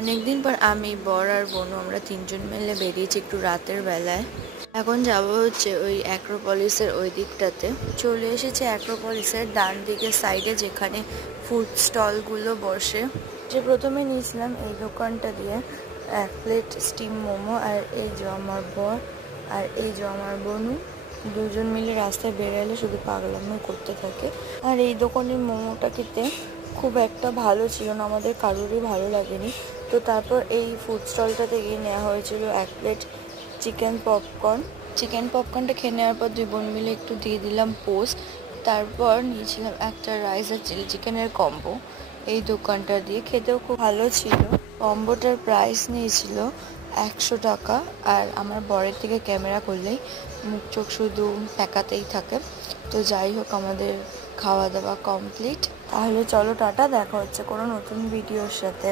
অনেকদিন পর আমি বর আর বোনু আমরা তিনজন মিলে বেরিয়েছি একটু রাতের বেলায়। এখন যাব হচ্ছে ওই অ্যাক্রোপলিসের ওই দিকটাতে। চলে এসেছে অ্যাক্রোপলিসের ডান দিকে সাইডে, যেখানে ফুড স্টলগুলো বসে। যে প্রথমে নিয়েছিলাম এই দোকানটা দিয়ে 1 প্লেট স্টিম মোমো, আর এই যে আমার বর আর এই যে আমার বোনু দুজন মিলে রাস্তায় বেরোলে শুধু পাগলামি করতে থাকে। আর এই দোকানের মোমোটা খেতে খুব একটা ভালো ছিল না, আমাদের কারোরই ভালো লাগেনি। তো তারপর এই ফুড স্টলটাতে গিয়ে নেওয়া হয়েছিল 1 প্লেট চিকেন পপকর্নটা খেয়ে নেওয়ার পর দুই বোন মিলে একটু দিয়ে দিলাম পোস্ট। তারপর নিয়েছিলাম একটা রাইস আর চিলি চিকেনের কম্বো। এই দোকানটা দিয়ে খেতেও খুব ভালো ছিল। কম্বোটার প্রাইস নিয়েছিল 100 টাকা। আর আমার বরের থেকে ক্যামেরা করলেই মুখ চোখ শুধু তাকাতেই থাকে। তো যাই হোক, আমাদের খাওয়া দাওয়া কমপ্লিট। তাহলে চলো টাটা, দেখা হচ্ছে কোনো নতুন ভিডিওর সাথে।